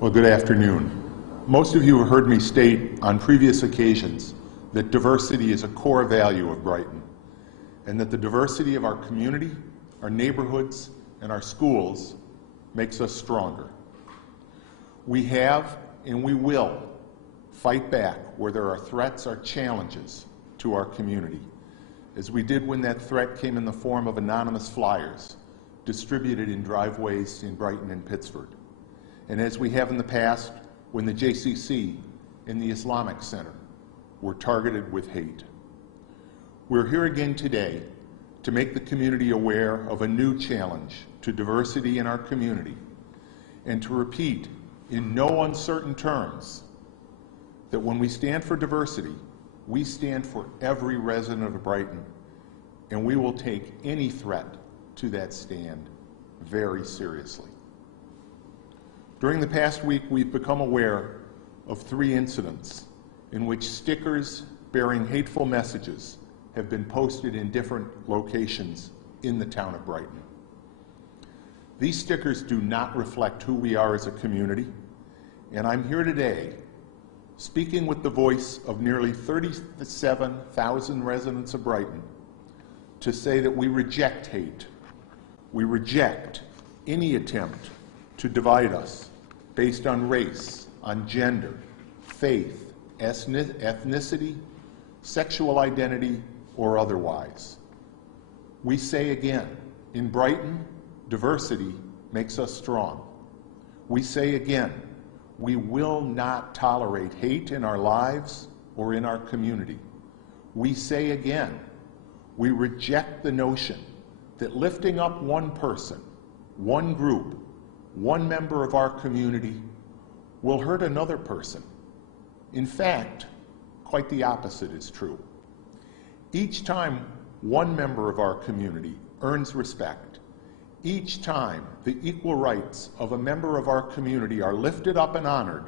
Well, good afternoon. Most of you have heard me state on previous occasions that diversity is a core value of Brighton, and that the diversity of our community, our neighborhoods, and our schools makes us stronger. We have and we will fight back where there are threats or challenges to our community, as we did when that threat came in the form of anonymous flyers distributed in driveways in Brighton and Pittsford. And as we have in the past, when the JCC and the Islamic Center were targeted with hate. We're here again today to make the community aware of a new challenge to diversity in our community, and to repeat in no uncertain terms that when we stand for diversity, we stand for every resident of Brighton, and we will take any threat to that stand very seriously. During the past week, we've become aware of 3 incidents in which stickers bearing hateful messages have been posted in different locations in the town of Brighton. These stickers do not reflect who we are as a community, and I'm here today speaking with the voice of nearly 37,000 residents of Brighton to say that we reject hate. We reject any attempt to divide us based on race, on gender, faith, ethnicity, sexual identity, or otherwise. We say again, in Brighton, diversity makes us strong. We say again, we will not tolerate hate in our lives or in our community. We say again, we reject the notion that lifting up one person, one group, one member of our community will hurt another person. In fact, quite the opposite is true. Each time one member of our community earns respect, each time the equal rights of a member of our community are lifted up and honored,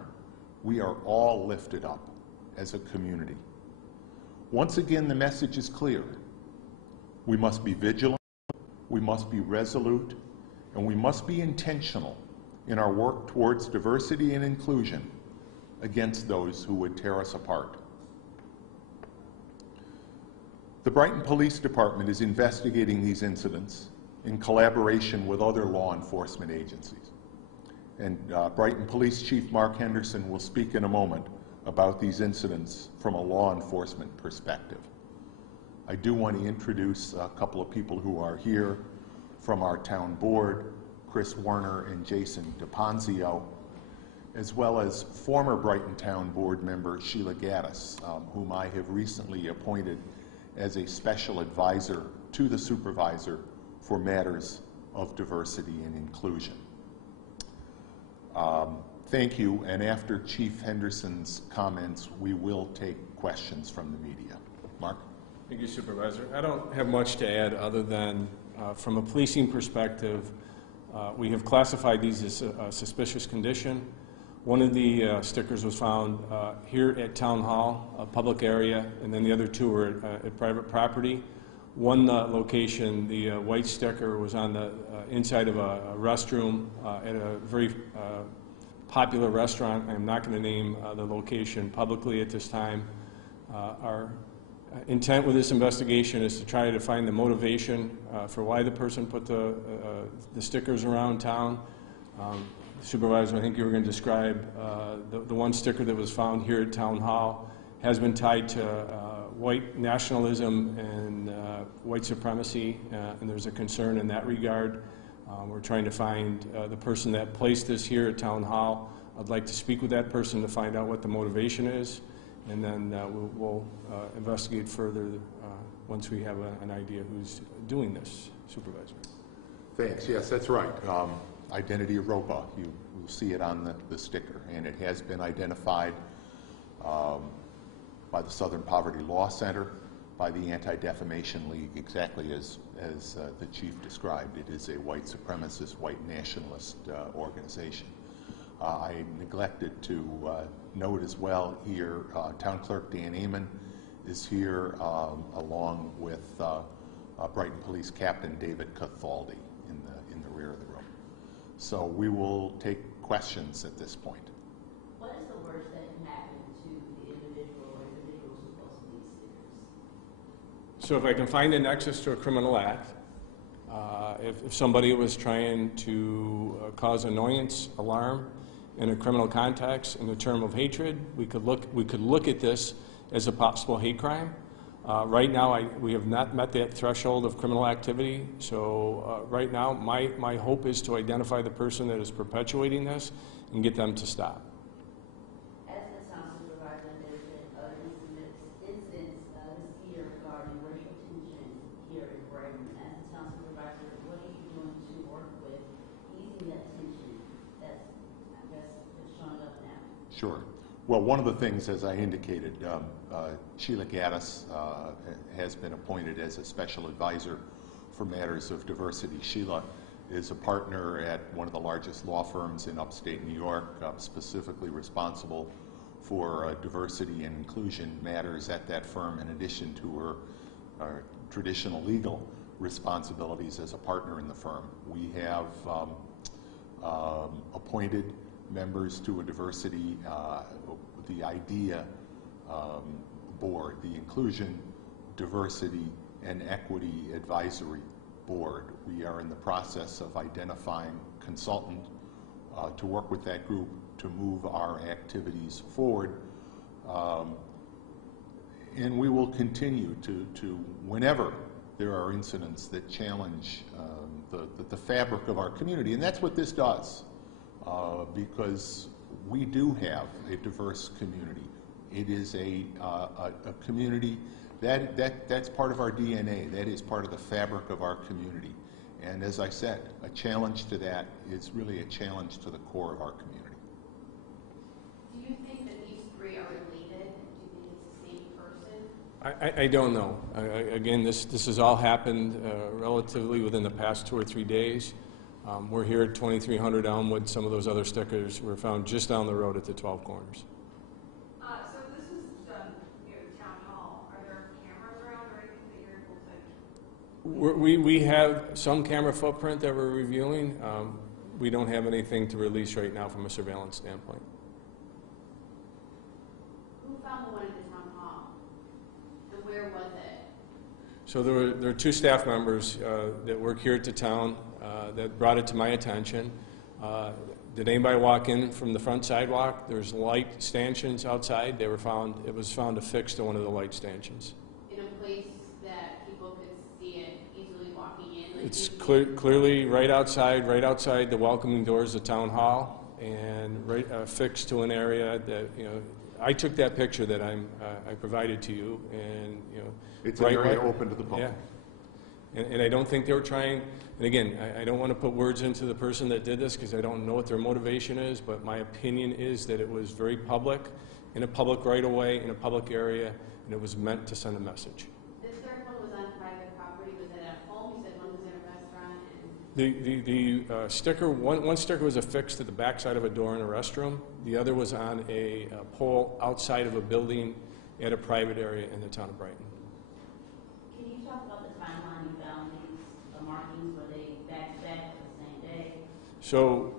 we are all lifted up as a community. Once again, the message is clear. We must be vigilant, we must be resolute, and we must be intentional in our work towards diversity and inclusion against those who would tear us apart. The Brighton Police Department is investigating these incidents in collaboration with other law enforcement agencies. And Brighton Police Chief Mark Henderson will speak in a moment about these incidents from a law enforcement perspective. I do want to introduce a couple of people who are here from our town board, Chris Werner and Jason DePonzio, as well as former Brighton Town Board member Sheila Gaddis, whom I have recently appointed as a special advisor to the supervisor for matters of diversity and inclusion. Thank you, and after Chief Henderson's comments, we will take questions from the media. Mark? Thank you, Supervisor. I don't have much to add other than from a policing perspective, we have classified these as a suspicious condition. One of the stickers was found here at Town Hall, a public area, and then the other 2 were at private property. One location, the white sticker was on the inside of a restroom at a very popular restaurant. I'm not going to name the location publicly at this time. Our intent with this investigation is to try to find the motivation for why the person put the stickers around town. Supervisor, I think you were going to describe the one sticker that was found here at Town Hall has been tied to white nationalism and white supremacy, and there's a concern in that regard. We're trying to find the person that placed this here at Town Hall. I'd like to speak with that person to find out what the motivation is, and then we'll investigate further once we have an idea who's doing this. Supervisor. Thanks. Yes, that's right. Identity of ROPA. You will see it on the sticker, and it has been identified by the Southern Poverty Law Center, by the Anti-Defamation League, exactly as the chief described. It is a white supremacist, white nationalist organization. I neglected to note as well here, Town Clerk Dan Amon is here, along with Brighton Police Captain David Cathaldi in the rear of the room. So we will take questions at this point. What is the worst that can happen to the individual or individuals who post these stickers? So if I can find a nexus to a criminal act, if somebody was trying to cause annoyance, alarm in a criminal context in the term of hatred, we could look at this as a possible hate crime. Right now, we have not met that threshold of criminal activity. So right now, my hope is to identify the person that is perpetuating this and get them to stop. As the town supervisor, there's been other incidents this year regarding racial tension here in Brighton. As the town supervisor, what are you doing to work with easing that tension that's, I guess, showing up now? Sure. Well, one of the things, as I indicated, Sheila Gaddis has been appointed as a special advisor for matters of diversity. Sheila is a partner at one of the largest law firms in upstate New York, specifically responsible for diversity and inclusion matters at that firm, in addition to her traditional legal responsibilities as a partner in the firm. We have appointed members to a diversity, the IDEA board, the Inclusion, Diversity, and Equity Advisory Board. We are in the process of identifying a consultant to work with that group to move our activities forward. And we will continue to whenever there are incidents that challenge the fabric of our community, and that's what this does. Because we do have a diverse community. It is a community that's part of our DNA. That is part of the fabric of our community. And as I said, a challenge to that is really a challenge to the core of our community. Do you think that these three are related? Do you think it's the same person? I don't know. Again, this has all happened relatively within the past 2 or 3 days. We're here at 2300 Elmwood. Some of those other stickers were found just down the road at the 12 Corners. So this was done near the town hall. Are there cameras around or anything that you're able to? We have some camera footprint that we're reviewing. We don't have anything to release right now from a surveillance standpoint. Who found the one at the town hall? And where was it? So there are 2 staff members that work here at the town that brought it to my attention. Did anybody walk in from the front sidewalk? There's light stanchions outside. It was found affixed to one of the light stanchions. In a place that people could see it easily walking in? Like It's clearly right outside the welcoming doors of Town Hall, and right affixed to an area that, I took that picture that I provided to you, and It's an area open to the public. Yeah. And I don't think they were trying, and again, I don't want to put words into the person that did this because I don't know what their motivation is, but my opinion is that it was very public, in a public right-of-way, in a public area, and it was meant to send a message. The third one was on private property. Was it at home? You said one was in a restaurant. The sticker, one sticker was affixed to the backside of a door in a restroom. The other was on a pole outside of a building at a private area in the town of Brighton. Can you talk about the timeline you found these markings? Were they back-to-back the same day? So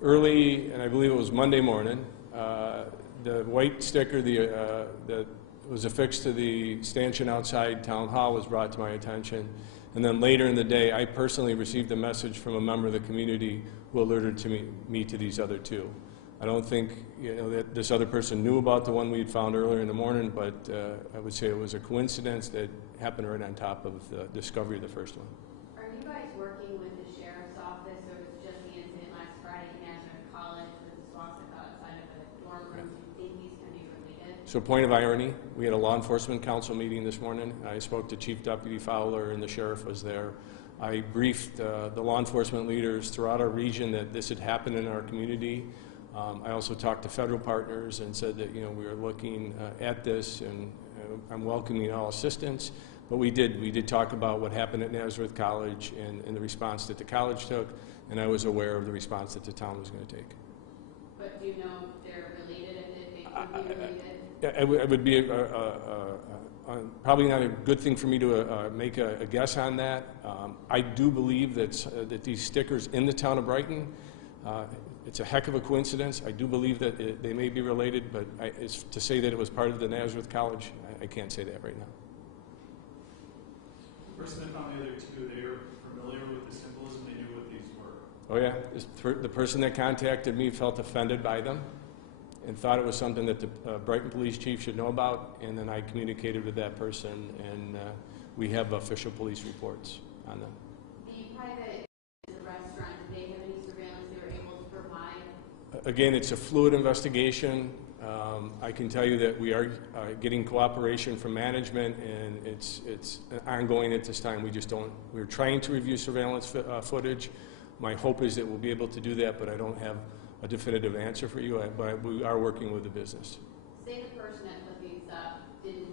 early, and I believe it was Monday morning, the white sticker that was affixed to the stanchion outside Town Hall was brought to my attention. And then later in the day, I personally received a message from a member of the community who alerted me to these other 2. I don't think that this other person knew about the one we had found earlier in the morning, but I would say it was a coincidence that happened right on top of the discovery of the first one. Are you guys working with the sheriff's office, or was it just the incident last Friday at National College with the swastika outside of the dorm room? Do you think these can be related? So point of irony, we had a law enforcement council meeting this morning. I spoke to Chief Deputy Fowler and the sheriff was there. I briefed the law enforcement leaders throughout our region that this had happened in our community. I also talked to federal partners and said that we are looking at this, and I'm welcoming all assistance. But we did talk about what happened at Nazareth College and the response that the college took, and I was aware of the response that the town was going to take. But do you know if they're related, if they could be related? It would be probably not a good thing for me to make a guess on that. I do believe that these stickers in the town of Brighton, it's a heck of a coincidence. I do believe that they may be related, but to say that it was part of the Nazareth College, I can't say that right now. The person that found the other two, they were familiar with the symbolism, they knew what these were. Oh yeah, the person that contacted me felt offended by them and thought it was something that the Brighton police chief should know about, and then I communicated with that person, and we have official police reports on them. The private restaurant, did they have any surveillance they were able to provide? Again, it's a fluid investigation. I can tell you that we are getting cooperation from management, and it's ongoing at this time. We're trying to review surveillance footage. My hope is that we'll be able to do that, but I don't have a definitive answer for you, but we are working with the business. Say the person that put these up didn't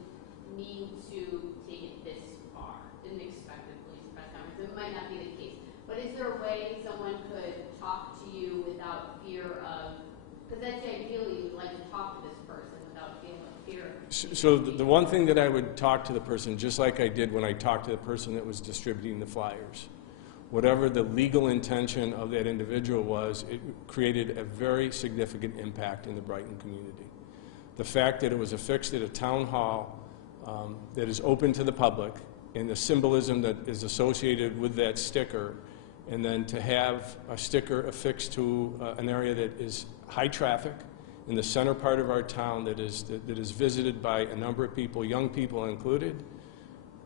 mean to take it this far, didn't expect a police press conference. It might not be the case. But is there a way someone could talk to you without fear of, because that's ideally you would like to talk to this person without feeling fear. So the one thing that I would talk to the person, just like I did when I talked to the person that was distributing the flyers, whatever the legal intention of that individual was, it created a very significant impact in the Brighton community. The fact that it was affixed at a town hall that is open to the public, and the symbolism that is associated with that sticker, and then to have a sticker affixed to an area that is high traffic in the center part of our town that is visited by a number of people, young people included.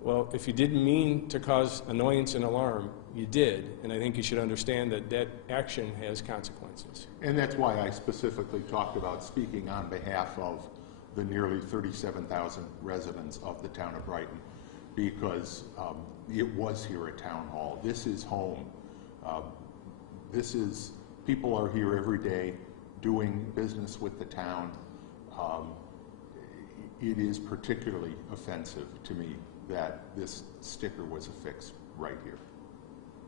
Well, if you didn't mean to cause annoyance and alarm, you did, and I think you should understand that that action has consequences. And that's why I specifically talked about speaking on behalf of the nearly 37,000 residents of the town of Brighton, because it was here at Town Hall. This is home. People are here every day doing business with the town. It is particularly offensive to me that this sticker was affixed right here.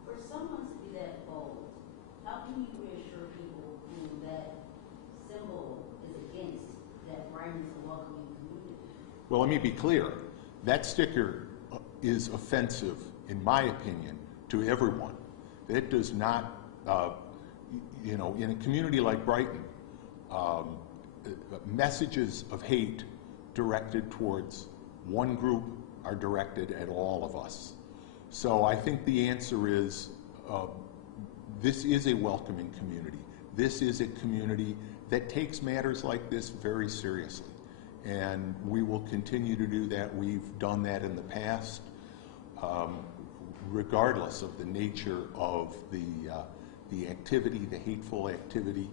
For someone to be that bold, how can you reassure people who that symbol is against, that Brighton is a welcoming community? Well, let me be clear. That sticker is offensive, in my opinion, to everyone. It does not, in a community like Brighton, messages of hate directed towards one group are directed at all of us. So I think the answer is, this is a welcoming community. This is a community that takes matters like this very seriously. And we will continue to do that. We've done that in the past, regardless of the nature of the activity, the hateful activity.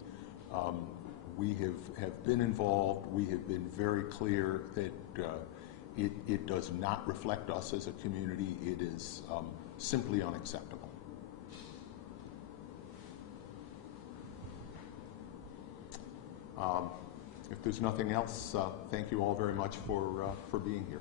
We have been involved. We have been very clear that it does not reflect us as a community. It is simply unacceptable. If there's nothing else, thank you all very much for being here.